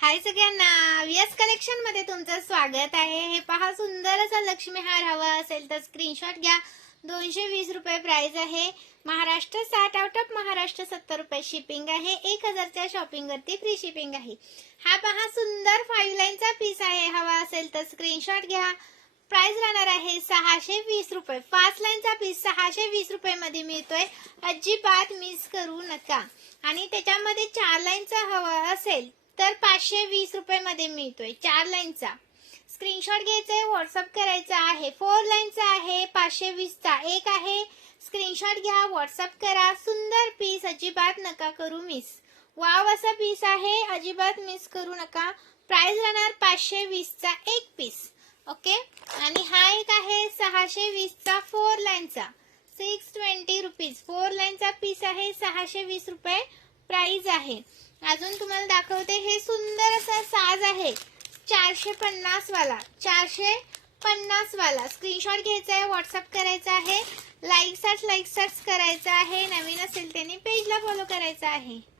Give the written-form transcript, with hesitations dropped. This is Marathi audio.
हाय सगळ्यांना, व्हीएस कलेक्शन मध्ये तुमचं स्वागत आहे। हे पहा, सुंदर असा लक्ष्मी हार हवा असेल तर स्क्रीनशॉट घ्या। 220 रुपये प्राइस आहे। महाराष्ट्र 60 आउट ऑफ महाराष्ट्र 70 रुपये शिपिंग आहे। 1000च्या शॉपिंग वरती फ्री शिपिंग आहे। हा पहा, सुंदर 5 लाईनचा पीस आहे। हवा असेल तर स्क्रीनशॉट घ्या। प्राइस राहणार आहे 620 रुपये। 5 लाईनचा पीस 620 रुपये मध्ये मिळतोय, अजिबात मिस करू नका। आणि त्याच्यामध्ये 4 लाईनचा हवा असेल तर 520 रुपये मध्ये मिळतोय 4 लाईनचा। स्क्रीनशॉट घ्यायचा, व्हॉट्सअप करायचा आहे। 4 लाईनचा आहे 520 चा एक आहे। स्क्रीनशॉट घ्या, व्हॉट्सअप करा। सुंदर पीस, अजिबात नका करू मिस। वाव असा पीस आहे, अजिबात मिस करू नका। प्राइस राहणार 520 चा एक पीस। ओके, आणि हा एक आहे 620 चा 4 लाईनचा 620 रुपीज। 4 लाईनचा पीस आहे, 620 रुपये प्राइस आहे। अजून तुम्हाला दाखवते, हे सुंदर असा साज आहे 450 वाला 450 वाला। स्क्रीनशॉट घ्यायचा आहे, व्हॉट्सअप करायचा आहे। लाईक करायचा आहे। नवीन असेल त्यांनी पेजला फॉलो करायचा आहे।